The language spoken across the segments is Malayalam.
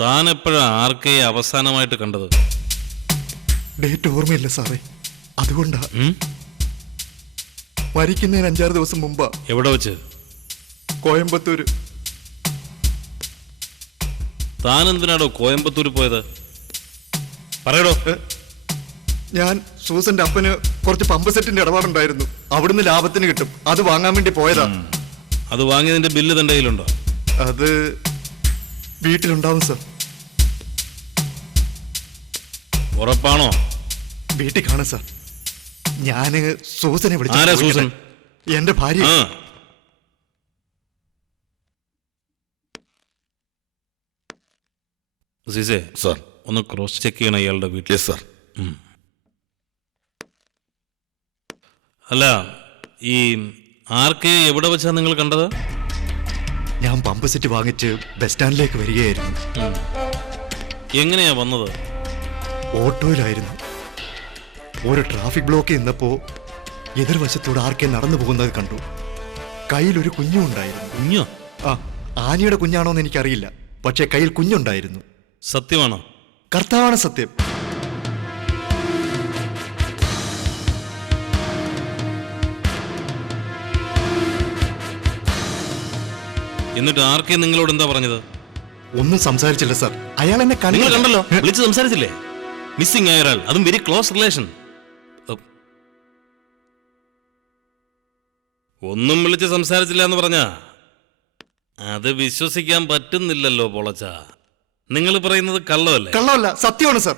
താൻ എപ്പോഴാ ആർക്കെ അവസാനമായിട്ട് കണ്ടത്? ഡേറ്റ് ഓർമ്മയില്ല സാറേ, അതുകൊണ്ടാ. മരിക്കുന്നതിന് 5-6 ദിവസം മുമ്പാ. എവിടെ വെച്ച്? കോയമ്പത്തൂര്. താൻ എന്തിനാടോ കോയമ്പത്തൂർ പോയത്? പറയടോ. ഞാൻ സൂസന്റെ അപ്പന് കുറച്ച് പമ്പ് സെറ്റിന്റെ ഇടപാടുണ്ടായിരുന്നു. അവിടുന്ന് ലാഭത്തിന് കിട്ടും, അത് വാങ്ങാൻ വേണ്ടി പോയതാ. അത് വാങ്ങിയതിന്റെ ബില്ല് തന്റെ കയ്യിലുണ്ടോ? അത് വീട്ടിലുണ്ടാവും സർ. ഉറപ്പാണോ? വീട്ടിൽ കാണാം സാർ. ഞാന് സൂസനെ ആരാ സൂസൻ? എന്റെ ഭാര്യ. സീസേ സാർ, ഒന്ന് ക്രോസ് ചെക്ക് ചെയ്യണം ഇയാളുടെ വീട്ടിൽ. Yes sir. അല്ല, ഈ ആർക്കെ എവിടെ വെച്ചാ നിങ്ങൾ കണ്ടത്? ഞാൻ പമ്പ് സെറ്റ് വാങ്ങിച്ച് ബസ് സ്റ്റാൻഡിലേക്ക് വരികയായിരുന്നു. എങ്ങനെയാ വന്നത്? ഓട്ടോയിലായിരുന്നു. ഒരു ട്രാഫിക് ബ്ലോക്ക് നിന്നപ്പോ എതിർവശത്തൂടെ ആർക്കെ നടന്നു പോകുന്നത് കണ്ടു. കയ്യിലൊരു കുഞ്ഞുണ്ടായിരുന്നു. കുഞ്ഞോ? ആ, ആനയുടെ കുഞ്ഞാണോന്ന് എനിക്കറിയില്ല, പക്ഷെ കയ്യിൽ കുഞ്ഞുണ്ടായിരുന്നു. സത്യമാണോ? കർത്താവാണ് സത്യം. എന്നിട്ട് ആർക്കെ നിങ്ങളോട് എന്താ പറഞ്ഞത്? ഒന്നും സംസാരിച്ചില്ല സാർ. അയാൾ എന്നെ നിങ്ങൾ കണ്ടല്ലോ, വിളിച്ച് സംസാരിച്ചില്ലേ? മിസ്സിംഗ് ആയ ഒരാൾ, അതും വെരി ക്ലോസ് റിലേഷൻ. ഒന്നും വിളിച്ച് സംസാരിച്ചില്ല എന്ന് പറഞ്ഞാ അത് വിശ്വസിക്കാൻ പറ്റുന്നില്ലല്ലോ പൊളച്ച. നിങ്ങൾ പറയുന്നത് കള്ളമല്ലേ? കള്ളമല്ല, സത്യമാണ് സാർ.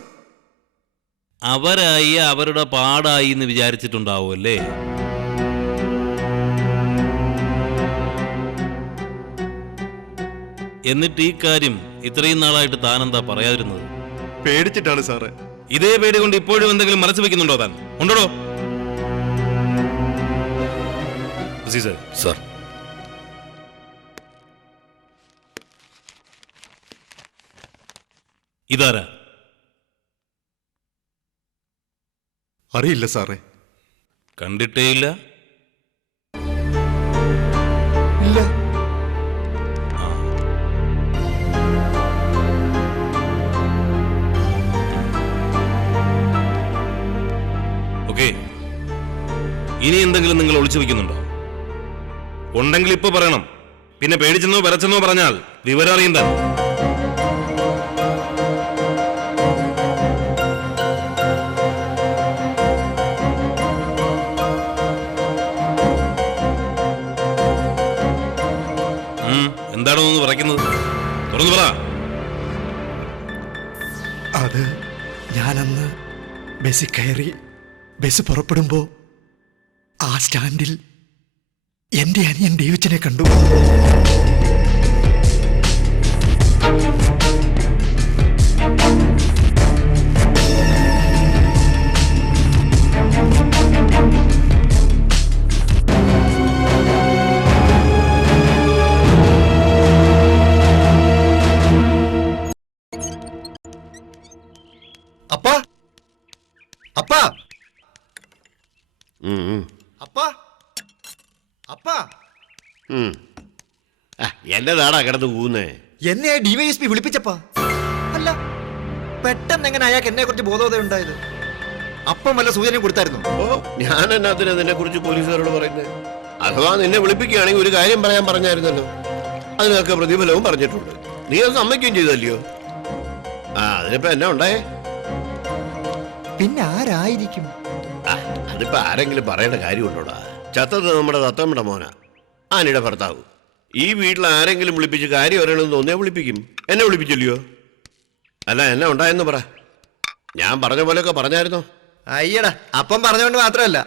അവരായി അവരുടെ പാടായി എന്ന് വിചാരിച്ചിട്ടുണ്ടാവുമല്ലേ? എന്നിട്ട് ഈ കാര്യം ഇത്രയും നാളായിട്ട് താനെന്താ പറയാതിരുന്നത്? പേടിച്ചിട്ടാണ് സാറേ. ഇതേ പേടി കൊണ്ട് ഇപ്പോഴും എന്തെങ്കിലും മറച്ചു വെക്കുന്നുണ്ടോ താൻ? ഉണ്ടോ? സാർ, ഇതാരാ? അറിയില്ല സാറേ. കണ്ടിട്ടേയില്ല? ഇല്ല. ഓക്കേ, ഇനി എന്തെങ്കിലും നിങ്ങൾ ഒളിച്ചു വെക്കുന്നുണ്ടോ? ഉണ്ടെങ്കിൽ ഇപ്പൊ പറയണം. പിന്നെ പേടിച്ചെന്നോ വരച്ചെന്നോ പറഞ്ഞാൽ വിവരം അറിയണ്ട. എന്താണോ ഒന്ന് പറയുന്നത്? തുറന്നു പറ. അത് ഞാനന്ന് ബസ്സിൽ കയറി ബസ് പുറപ്പെടുമ്പോ ആ സ്റ്റാൻഡിൽ എന്റെ അനിയൻ ഡേവിച്ചനെ കണ്ടു. അപ്പാ, അപ്പാ, അപ്പാ, അപ്പാ. എന്നതാടാ കിടന്ന് പോകുന്നേ? എന്നെ DYSP വിളിപ്പിച്ചപ്പാ. അല്ല, പെട്ടെന്ന് എങ്ങനെ അയാൾക്ക് എന്നെ കുറിച്ച് ബോധോദയം ഉണ്ടായത്? അപ്പം വല്ല സൂചനയും കൊടുത്തായിരുന്നു? ഓ, ഞാൻ എന്നാത്തിനാ നിന്നെ കുറിച്ച് പോലീസുകാരോട് പറയുന്നത്? അഥവാ നിന്നെ വിളിപ്പിക്കുകയാണെങ്കിൽ ഒരു കാര്യം പറയാൻ പറഞ്ഞായിരുന്നല്ലോ. അതിനൊക്കെ പ്രതിഫലവും പറഞ്ഞിട്ടുണ്ട്. നീ അത് സമ്മതിക്കുകയും ചെയ്തല്ലയോ? അതിനിപ്പോ എന്നാ ഉണ്ടായേ? പിന്നെ ആരായിരിക്കും? അതിപ്പോ ആരെങ്കിലും പറയേണ്ട കാര്യമുണ്ടോടാ? ചത്തത് നമ്മുടെ തത്തമ്മയുടെ മോനാ, ആനയുടെ ഭർത്താവ്. ഈ വീട്ടിൽ ആരെങ്കിലും വിളിപ്പിച്ച് കാര്യം അറിയണമെന്ന് തോന്നിയാൽ വിളിപ്പിക്കും. എന്നെ വിളിപ്പിച്ചില്ലയോ? അല്ല, എന്നെ ഉണ്ടായെന്ന് പറ. ഞാൻ പറഞ്ഞ പോലെയൊക്കെ പറഞ്ഞായിരുന്നോ? അയ്യടാ, അപ്പം പറഞ്ഞുകൊണ്ട് മാത്രമല്ല,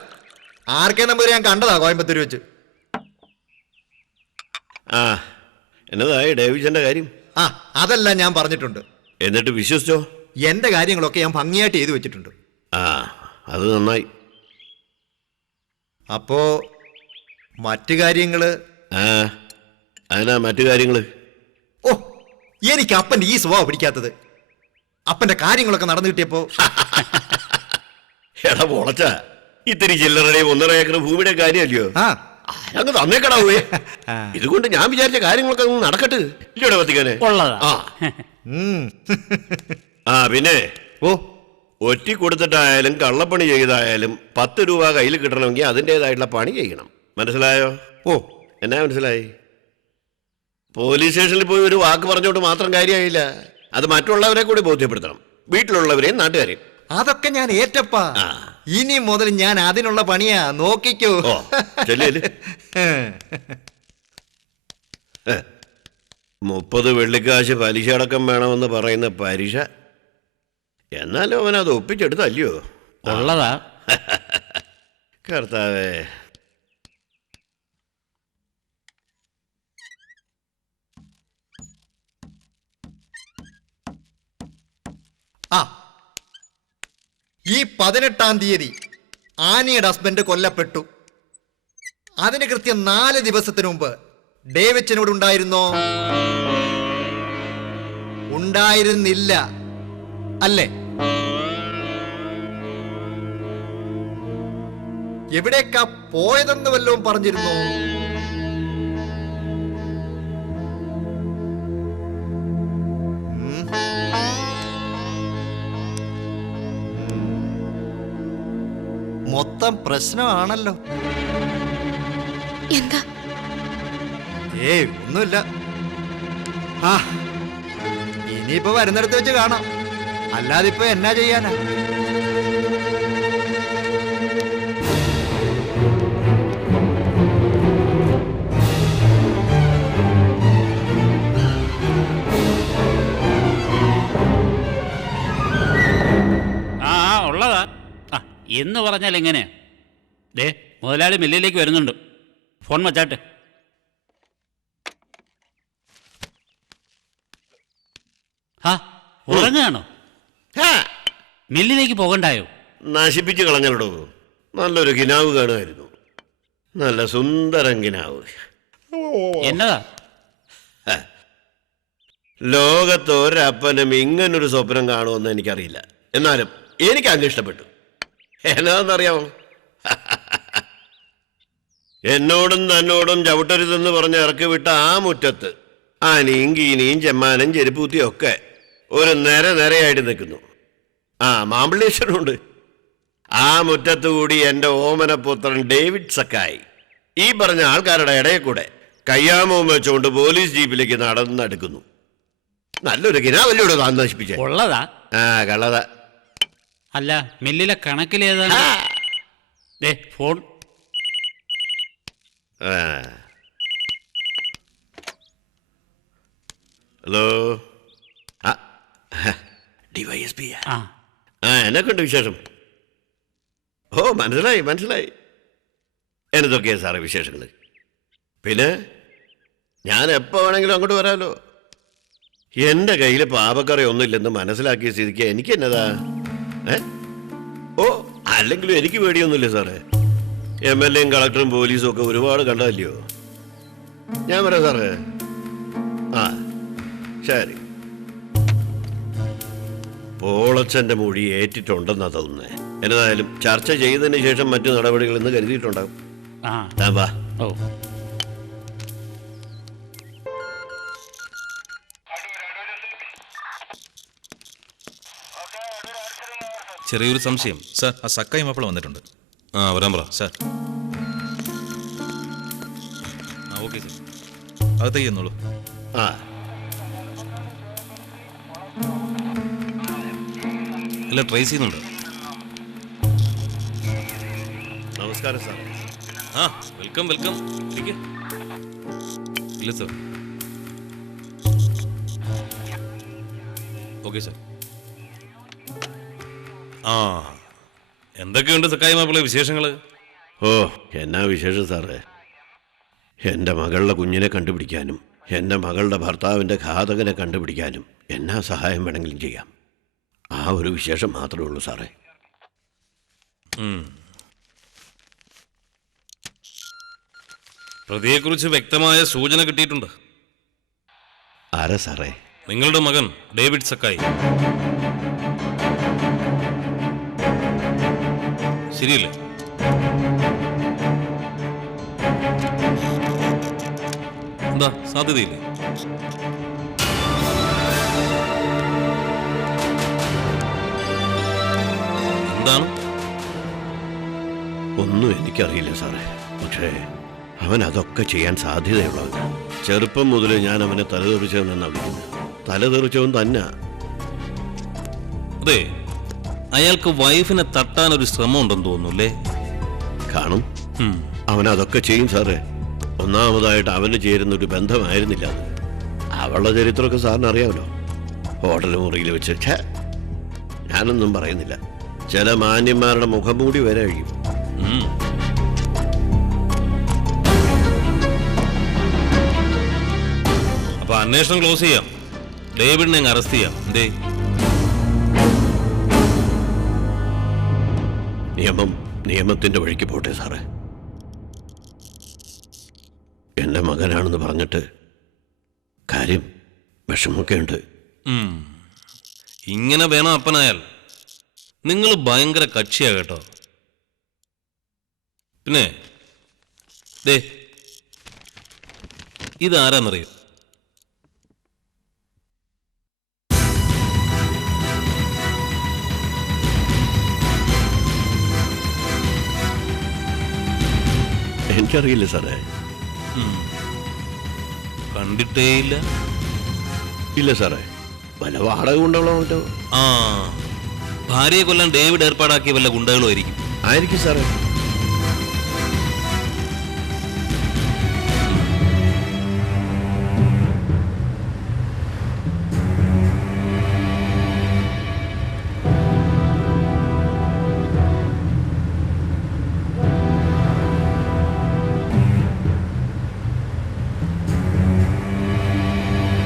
ആർക്കെ നമ്പൂരി ഞാൻ കണ്ടതാ കോയമ്പത്തൂർ വെച്ച്. എന്നതായി ഡേവിഡ്സന്റെ കാര്യം? അതെല്ലാം ഞാൻ പറഞ്ഞിട്ടുണ്ട്. എന്നിട്ട് വിശ്വസിച്ചോ? എന്റെ കാര്യങ്ങളൊക്കെ ഞാൻ ഭംഗിയായിട്ട് ചെയ്തു വെച്ചിട്ടുണ്ട്. അത് നന്നായി. അപ്പോ മറ്റു കാര്യങ്ങള്? അതിനാ മറ്റു കാര്യങ്ങള്? ഓ, എനിക്ക് അപ്പന്റെ ഈ സ്വഭാവം പിടിക്കാത്തത്. അപ്പന്റെ കാര്യങ്ങളൊക്കെ നടന്നു കിട്ടിയപ്പോ എടാ പൊളച്ച, ഇത്തിരി ചില്ലറയുടെയും 1.5 ഏക്കർ ഭൂമിയുടെ കാര്യമല്ലയോ? അങ്ങ് തന്നേക്കടാവേ. ഇതുകൊണ്ട് ഞാൻ വിചാരിച്ച കാര്യങ്ങളൊക്കെ നടക്കട്ടെ. ഇല്ലയോടെ വത്തിക്കാനെ? ഉം. ആ പിന്നെ ഓ ഒറ്റി കൊടുത്തിട്ടായാലും കള്ളപ്പണി ചെയ്തായാലും 10 രൂപ കയ്യിൽ കിട്ടണമെങ്കിൽ അതിൻ്റെതായിട്ടുള്ള പണി ചെയ്യണം. മനസ്സിലായോ? ഓ എന്നാ മനസ്സിലായി? പോലീസ് സ്റ്റേഷനിൽ പോയി ഒരു വാക്ക് പറഞ്ഞുകൊണ്ട് മാത്രം കാര്യമായില്ല. അത് മറ്റുള്ളവരെ കൂടി ബോധ്യപ്പെടുത്തണം, വീട്ടിലുള്ളവരെയും നാട്ടുകാരെയും. അതൊക്കെ ഞാൻ ഏറ്റപ്പാ. ആ. ഇനി മുതൽ ഞാൻ അതിനുള്ള പണിയാ, നോക്കിക്കോ. ഓ ചെല്ല്. 30 വെള്ളിക്കാശ് പലിശ അടക്കം വേണമെന്ന് പറയുന്ന പലിശ, എന്നാലും അവൻ അത് ഒപ്പിച്ചെടുത്തല്ലയോ? ഉള്ളതാ. കർത്താവേ. ആ ഈ 18-ാം തീയതി ആനിയുടെ ഹസ്ബൻഡ് കൊല്ലപ്പെട്ടു. അതിന് കൃത്യം 4 ദിവസത്തിനു മുമ്പ് ഡേവിച്ചനോട് ഉണ്ടായിരുന്നോ? ഉണ്ടായിരുന്നില്ല അല്ലേ? എവിടേക്കാ പോയതെന്ന് വല്ലതും പറഞ്ഞിരുന്നോ? മൊത്തം പ്രശ്നമാണല്ലോ. എന്താ? ഏയ് ഒന്നുമില്ല. ആ ഇനിയിപ്പോ വരുന്നിടത്ത് വെച്ച് കാണാം, അല്ലാതെ ഇപ്പൊ എന്നാ ചെയ്യാനാ? ആ ഉള്ളതാ. ആ എന്ന് പറഞ്ഞാൽ എങ്ങനെയാ? ദേ മുതലാളി മില്ലിലേക്ക് വരുന്നുണ്ട്, ഫോൺ വച്ചാട്ടെ. ആ ഉറങ്ങുകയാണോ? ഹാ, മില്ലിലേക്ക് പോകണ്ടായോ? നശിപ്പിച്ച് കളഞ്ഞല്ലോ. നല്ലൊരു കിനാവ് കാണുമായിരുന്നു, നല്ല സുന്ദരൻ കിനാവ്. എന്നതാ? ലോകത്ത് ഒരപ്പനും ഇങ്ങനൊരു സ്വപ്നം കാണുമെന്ന് എനിക്കറിയില്ല. എന്നാലും എനിക്ക് അങ്ങ് ഇഷ്ടപ്പെട്ടു. എന്നാന്നറിയാമോ? എന്നോടും തന്നോടും ചവിട്ടരുതെന്ന് പറഞ്ഞ് ഇറക്കി വിട്ട ആ മുറ്റത്ത് ആനയും കീനിയും ചെമ്മാനും ചെരുപ്പൂത്തിയും ഒക്കെ ഒരു നിരയായിട്ട് നിൽക്കുന്നു. ആ മാമ്പിളീശ്വരനുണ്ട്. ആ മുറ്റത്ത് കൂടി എൻ്റെ ഓമനപുത്രൻ ഡേവിഡ് സക്കായി ഈ പറഞ്ഞ ആൾക്കാരുടെ ഇടയിൽ കൂടെ കയ്യാമവും വെച്ചുകൊണ്ട് പോലീസ് ജീപ്പിലേക്ക് നടന്നെടുക്കുന്നു. നല്ലൊരു കിനാവല്ലോട് താൻ നശിപ്പിച്ചേ. ഉള്ളതാ? ആ കള്ളതാ. അല്ല മില്ലിലെ കണക്കിലേതാണ്? ദേ ഫോൺ. ഹലോ. DYSP. ആ എന്നെക്കൊണ്ട് വിശേഷം? ഓ മനസ്സിലായി മനസ്സിലായി. എന്നതൊക്കെയാ സാറേ വിശേഷങ്ങൾ? പിന്നെ ഞാൻ എപ്പോൾ വേണമെങ്കിലും അങ്ങോട്ട് വരാമല്ലോ. എൻ്റെ കയ്യിൽ പാപക്കറി ഒന്നുമില്ലെന്ന് മനസ്സിലാക്കിയ സ്ഥിതിക്ക് എനിക്ക് എന്നതാ? ഓ അല്ലെങ്കിലും എനിക്ക് പേടിയൊന്നുമില്ല സാറേ. MLAയും കളക്ടറും പോലീസും ഒക്കെ ഒരുപാട് കണ്ടതല്ലയോ. ഞാൻ വരാം സാറേ. ആ ശരി. പോളച്ചൻ്റെ മൊഴി ഏറ്റിട്ടുണ്ടെന്നാ തോന്നുന്നേ. എന്നതായാലും ചർച്ച ചെയ്തതിന് ശേഷം മറ്റു നടപടികൾ എന്ന് കരുതിയിട്ടുണ്ടാകും. ആ വാ. ഓ ചെറിയൊരു സംശയം സാർ, ആ സക്കായി മാപ്പിള വന്നിട്ടുണ്ട്. ആ വരാൻ പറ സാർ ആ ഓക്കെ സാർ. അകത്തേക്ക് ചെന്നോളൂ. ആ ഇല്ല ട്രേസ് ചെയ്യുന്നുണ്ട്. നമസ്കാരം സാർ. ആ വെൽക്കം വെൽക്കം. ഇല്ല സാർ. Okay sir. ആ എന്തൊക്കെയുണ്ട് സക്കായി മാപ്പിള വിശേഷങ്ങൾ? ഓ എന്നാ വിശേഷം സാറേ. എൻ്റെ മകളുടെ കുഞ്ഞിനെ കണ്ടുപിടിക്കാനും എൻ്റെ മകളുടെ ഭർത്താവിൻ്റെ ഘാതകനെ കണ്ടുപിടിക്കാനും എന്നാ സഹായം വേണമെങ്കിലും ചെയ്യാം. ആ ഒരു വിശേഷം മാത്രമേ ഉള്ളൂ സാറേ. പ്രതിയെക്കുറിച്ച് വ്യക്തമായ സൂചന കിട്ടിയിട്ടുണ്ട്. ആരാ സാറേ? നിങ്ങളുടെ മകൻ ഡേവിഡ് സക്കായി. ശരിയല്ലേ? എന്താ സാധ്യതയില്ലേ? അതാണ്. ഒന്നും എനിക്കറിയില്ല സാറേ. പക്ഷേ അവൻ അതൊക്കെ ചെയ്യാൻ സാധ്യതയുള്ളവൻ. ചെറുപ്പം മുതൽ ഞാൻ അവനെ തലതെറിച്ചവനെന്നാണ് വിളിക്കുന്നത്. തലതെറിച്ചവൻ തന്നെ. അതെ, അയാൾക്ക് വൈഫിനെ തട്ടാൻ ഒരു ശ്രമം ഉണ്ടെന്ന് തോന്നുന്നു അല്ലേ? കാണും. അവൻ അതൊക്കെ ചെയ്യും സാറേ. ഒന്നാമതായിട്ട് അവന് ചേരുന്ന ഒരു ബന്ധമായിരുന്നില്ല അത്. അവളുടെ ചരിത്രമൊക്കെ സാറിന് അറിയാമല്ലോ. ഹോട്ടൽ മുറിയിൽ വെച്ച് ഞാനൊന്നും പറയുന്നില്ല. ചില മാന്യന്മാരുടെ മുഖം മൂടി വരെ കഴിയും. അപ്പൊ അന്വേഷണം ക്ലോസ് ചെയ്യാം. ഡേവിഡിനെ അങ്ങ് അറസ്റ്റ് ചെയ്യാം. എന്തേ? നിയമം നിയമത്തിന്റെ വഴിക്ക് പോട്ടെ സാറേ. എന്റെ മകനാണെന്ന് പറഞ്ഞിട്ട് കാര്യം വിഷമൊക്കെ ഉണ്ട്. ഇങ്ങനെ വേണം അപ്പനായാൽ. നിങ്ങൾ ഭയങ്കര കക്ഷിയാ കേട്ടോ. പിന്നെ ദേ, ഇതാരാന്നറിയോ? എനിക്കറിയില്ല സാറേ. കണ്ടിട്ടേയില്ല. ഇല്ല സാറേ. വല്ല വാടക കൊണ്ടുള്ള മറ്റോ ആ, ഭാര്യയെ കൊല്ലാൻ ഡേവിഡ് ഏർപ്പാടാക്കിയ വല്ല ഗുണ്ടകളും ആയിരിക്കും. ആയിരിക്കും സാറേ.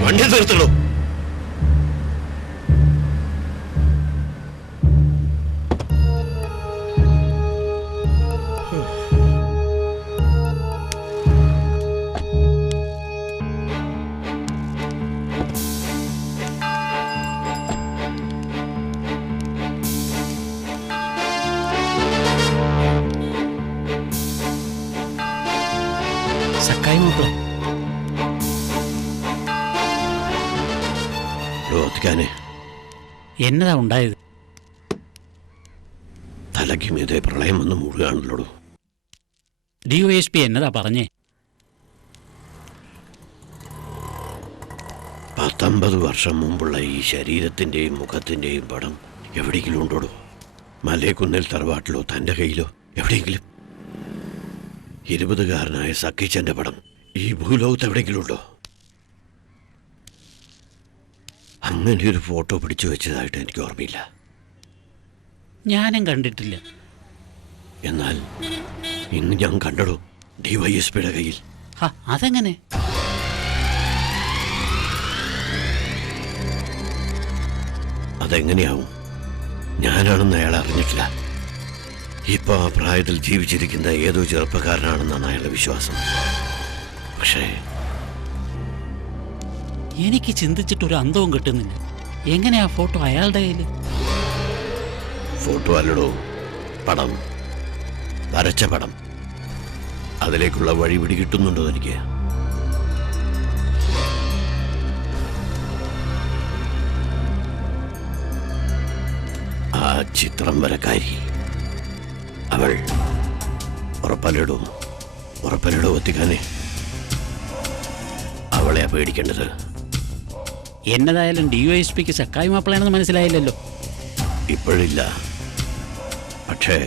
വണ്ടി നിർത്തണോ? സക്കായി മാപ്പിള, എന്നതാ ഉണ്ടായത്? തലയ്ക്ക് മീതെ പ്രളയം വന്ന് മൂടുകയാണല്ലോ. DOSP എന്നതാ പറഞ്ഞേ? 19 വർഷം മുമ്പുള്ള ഈ ശരീരത്തിന്റെയും മുഖത്തിന്റെയും പടം എവിടെയെങ്കിലും ഉണ്ടോടോ? മലയക്കുന്നിൽ തറവാട്ടിലോ തന്റെ കയ്യിലോ എവിടെയെങ്കിലും? 20കാരനായ സക്കീച്ചന്റെ പടം ഈ ഭൂലോകത്ത് എവിടെയെങ്കിലും ഉണ്ടോ? അങ്ങനെ ഒരു ഫോട്ടോ പിടിച്ചു വെച്ചതായിട്ട് എനിക്ക് ഓർമ്മയില്ല. ഞാനും കണ്ടിട്ടില്ല. എന്നാൽ ഇന്ന് ഞാൻ കണ്ടടോ DYSPയുടെ കയ്യിൽ. അതെങ്ങനെ? അതെങ്ങനെയാവും? ഞാനാണെന്ന് അയാൾ അറിഞ്ഞിട്ടില്ല. ഇപ്പൊ ആ പ്രായത്തിൽ ജീവിച്ചിരിക്കുന്ന ഏതോ ചെറുപ്പക്കാരനാണെന്നാണ് അയാളുടെ വിശ്വാസം. പക്ഷേ എനിക്ക് ചിന്തിച്ചിട്ടൊരു അന്തവും കിട്ടുന്നില്ല. എങ്ങനെയാ ഫോട്ടോ അയാളുടെ കയ്യില്? ഫോട്ടോ അല്ലടോ, പടം, വരച്ച പടം. അതിലേക്കുള്ള വഴി പിടി കിട്ടുന്നുണ്ടോ എനിക്ക്? ആ ചിത്രം വരക്കാരി അവൾ ഉറപ്പല്ലടോ എത്തിക്കാനേ. അവളെയാ പേടിക്കേണ്ടത്. എന്നതായാലും DYSPക്ക് സക്കായി മാപ്പിളയാണെന്ന് മനസ്സിലായില്ലല്ലോ. ഇപ്പോഴില്ല. പക്ഷേ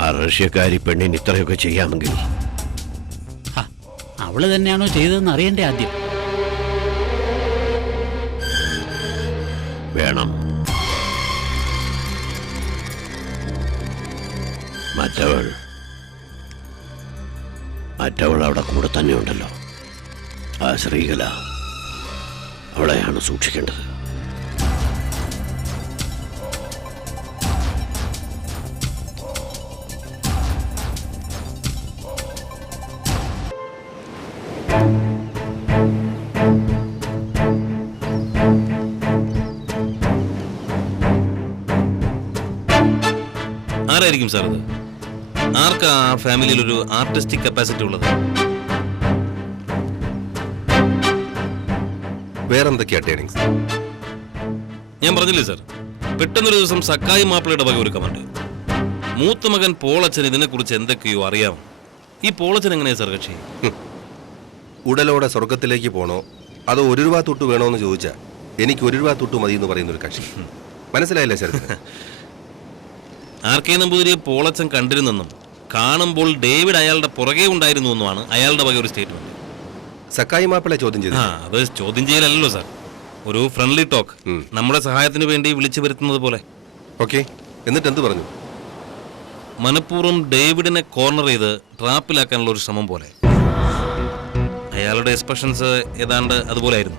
ആ റഷ്യക്കാരി പെണ്ണിന് ഇത്രയൊക്കെ ചെയ്യാമെങ്കിൽ അവള് തന്നെയാണോ ചെയ്തതെന്ന് അറിയണ്ടേ ആദ്യം? വേണം. മറ്റവൾ അവിടെ കൂടെ തന്നെ ഉണ്ടല്ലോ. ആ ശ്രീകല, അവളെയാണ് സൂക്ഷിക്കേണ്ടത്. ആരായിരിക്കും സാർ ഇത്? ആർക്കാ ആ ഫാമിലിയിൽ ഒരു ആർട്ടിസ്റ്റിക് കപ്പാസിറ്റി ഉള്ളത്? വേറെന്തൊക്കെയാ ടേണിങ്സ്? ഞാൻ പറഞ്ഞില്ലേ സാർ, പെട്ടെന്നൊരു ദിവസം സക്കായി മാപ്പിളയുടെ വക ഒരു കമന്റ്. മൂത്ത മകൻ പോളച്ചൻ ഇതിനെക്കുറിച്ച് എന്തൊക്കെയോ അറിയാം. ഈ പോളച്ചൻ എങ്ങനെയാ സർ കക്ഷി? ഉടലോടെ സ്വർഗത്തിലേക്ക് പോണോ അതോ 1 രൂപ തൊട്ട് വേണോ എന്ന് ചോദിച്ചാൽ എനിക്ക് 1 രൂപ തൊട്ട് മതി എന്ന് പറയുന്ന ഒരു കക്ഷി. മനസ്സിലായില്ലേ ശരത്? ആർ.കെ. നമ്പൂതിരിയെ പോളച്ചൻ കണ്ടിരുന്നെന്നും കാണുമ്പോൾ ഡേവിഡ് അയാളുടെ പുറകെ ഉണ്ടായിരുന്നു എന്നുമാണ് അയാളുടെ വക ഒരു സ്റ്റേറ്റ്മെന്റ്. സക്കായി മാപ്പിളെ ചോദ്യം ചെയ്തു. അത് ചോദ്യം ചെയ്യലല്ലോ സാർ, ഒരു ഫ്രണ്ട്ലി ടോക്ക്, നമ്മുടെ സഹായത്തിന് വേണ്ടി വിളിച്ചു വരുത്തുന്നത് പോലെ. ഓക്കെ, എന്നിട്ട് എന്ത് പറഞ്ഞു? മനഃപൂർവ്വം ഡേവിഡിനെ കോർണർ ചെയ്ത് ട്രാപ്പിലാക്കാനുള്ള ഒരു ശ്രമം പോലെ. അയാളുടെ എക്സ്പ്രഷൻസ് ഏതാണ്ട് അതുപോലെ ആയിരുന്നു.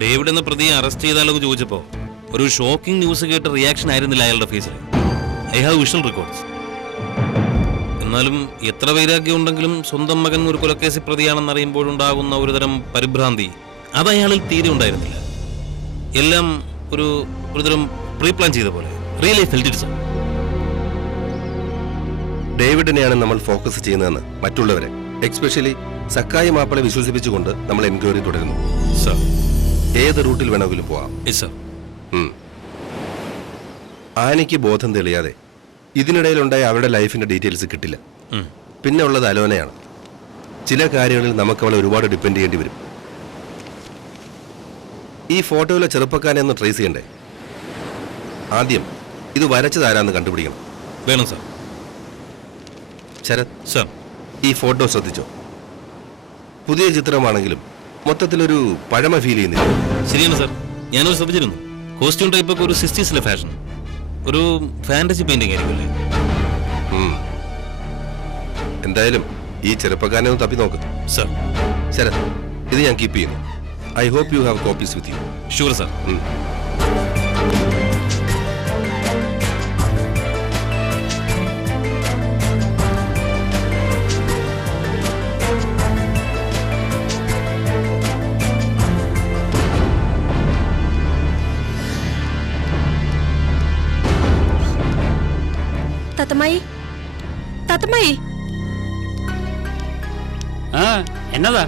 ഡേവിഡ് എന്ന പ്രതിയെ അറസ്റ്റ് ചെയ്താലോ എന്ന് ചോദിച്ചപ്പോൾ ഒരു ഷോക്കിംഗ് ന്യൂസ് കേട്ട റിയാക്ഷൻ ആയിരുന്നില്ല അയാളുടെ ഫേസിൽ. I have visual records. എന്നാലും എത്ര വൈരാഗ്യം ഉണ്ടെങ്കിലും സ്വന്തം മകൻ ഒരു കൊലക്കേസി പ്രതിയാണെന്നറിയുമ്പോഴുണ്ടാകുന്ന ഒരുതരം പരിഭ്രാന്തി അത് അയാളിൽ തീരെ ഉണ്ടായിരുന്നില്ല. എല്ലാം ഒരുതരം പ്രീ പ്ലാൻ ചെയ്ത പോലെ. Really felt it sir. ഡേവിഡിനെയാണ് നമ്മൾ ഫോക്കസ് ചെയ്യുന്നതെന്ന് മറ്റുള്ളവരെ, എക്സ്പെഷ്യലി സക്കായി മാപ്പിളെ വിശ്വസിപ്പിച്ചുകൊണ്ട് നമ്മൾ എൻക്വയറി തുടരുന്നു. സർ, ഏത് റൂട്ടിൽ വേണമെങ്കിലും പോവാം. സർ. ആനയ്ക്ക് ബോധം തെളിയാതെ ഇതിനിടയിലുണ്ടായ അവരുടെ ലൈഫിന്റെ ഡീറ്റെയിൽസ് കിട്ടില്ല. പിന്നെ ഉള്ളത് അലോനയാണ്. ചില കാര്യങ്ങളിൽ നമുക്ക് അവളെ ഒരുപാട് ഡിപ്പെൻഡ് ചെയ്യേണ്ടി വരും. ഈ ഫോട്ടോയിലെ ചെറുപ്പക്കാരനെ ഒന്ന് ട്രേസ് ചെയ്യണ്ടേ? ആദ്യം ഇത് വരച്ചതാരാന്ന് കണ്ടുപിടിക്കണം. വേണം സർ. ശരത് സർ, ഈ ഫോട്ടോ ശ്രദ്ധിച്ചോ? പുതിയ ചിത്രമാണെങ്കിലും മൊത്തത്തിലൊരു പഴമ ഫീൽ ചെയ്യുന്നില്ല. ശരിയാണ് സർ, ഞാനത് ശ്രദ്ധിച്ചിരുന്നു. കോസ്റ്റ്യൂം ടൈപ്പൊക്കെ ഒരു 60s ഫാഷൻ, ഒരു ഫാന്റസി പെയിന്റിംഗ് ആയിരിക്കുമല്ലേ? എന്തായാലും ഈ ചെറുപ്പക്കാരനെ ഒന്ന് തപ്പി നോക്ക്. സർ. ശരത്, ഇത് ഞാൻ കീപ്പ് ചെയ്യുന്നു. I hope you have copies with you. Sure sir. തത്തമ്മായി, തത്തമ്മായി. ആ എന്നതാ?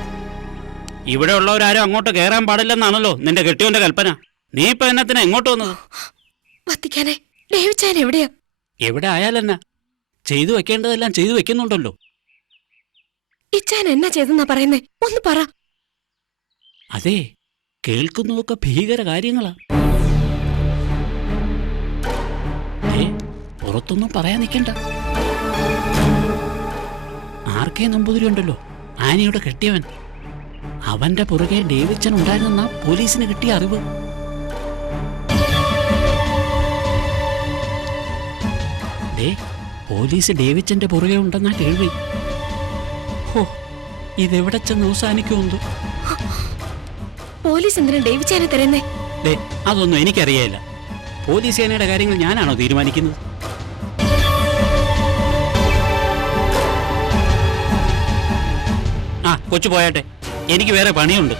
ഇവിടെ ഉള്ളവരാരും അങ്ങോട്ട് കയറാൻ പാടില്ലെന്നാണല്ലോ നിന്റെ കെട്ടിയോന്റെ കൽപ്പന. നീ ഇപ്പൊ എന്നത്തിനാ എങ്ങോട്ട് വന്നത്? വത്തിക്കാനെ ഡേവിച്ചാൻ എവിടെയാ? എവിടെ ആയാലെന്നാ, ചെയ്തു വെക്കേണ്ടതെല്ലാം ചെയ്തു വെക്കുന്നുണ്ടല്ലോ. ഇച്ചാൻ എന്നാ ചെയ്തെന്നാ പറയുന്നേ? ഒന്ന് പറ. അതെ, കേൾക്കുന്നതൊക്കെ ഭീകര കാര്യങ്ങളാ. പുറത്തൊന്നും പറയാൻ നിൽക്കണ്ട. ആർ.കെ. നമ്പൂതിരി ഉണ്ടല്ലോ, ആനയുടെ കെട്ടിയവൻ, അവന്റെ പുറകെ ഡേവിഡ്സൺ ഉണ്ടായിരുന്ന പോലീസിന് കിട്ടിയ അറിവ്. പോലീസ് ഡേവിഡ്സന്റെ പുറകെ ഉണ്ടെന്നാ കേൾവി. ഓ, ഇതെവിടെ ചെന്ന് അവസാനിക്കുമെന്തോ. പോലീസ് എന്തിനാ ഡേവിച്ചാനെ തരുന്നേ? അതൊന്നും എനിക്കറിയില്ല. പോലീസ് സേനയുടെ കാര്യങ്ങൾ ഞാനാണോ തീരുമാനിക്കുന്നത്? കൊച്ചു പോയാട്ടെ, എനിക്ക് വേറെ പണിയുണ്ട്.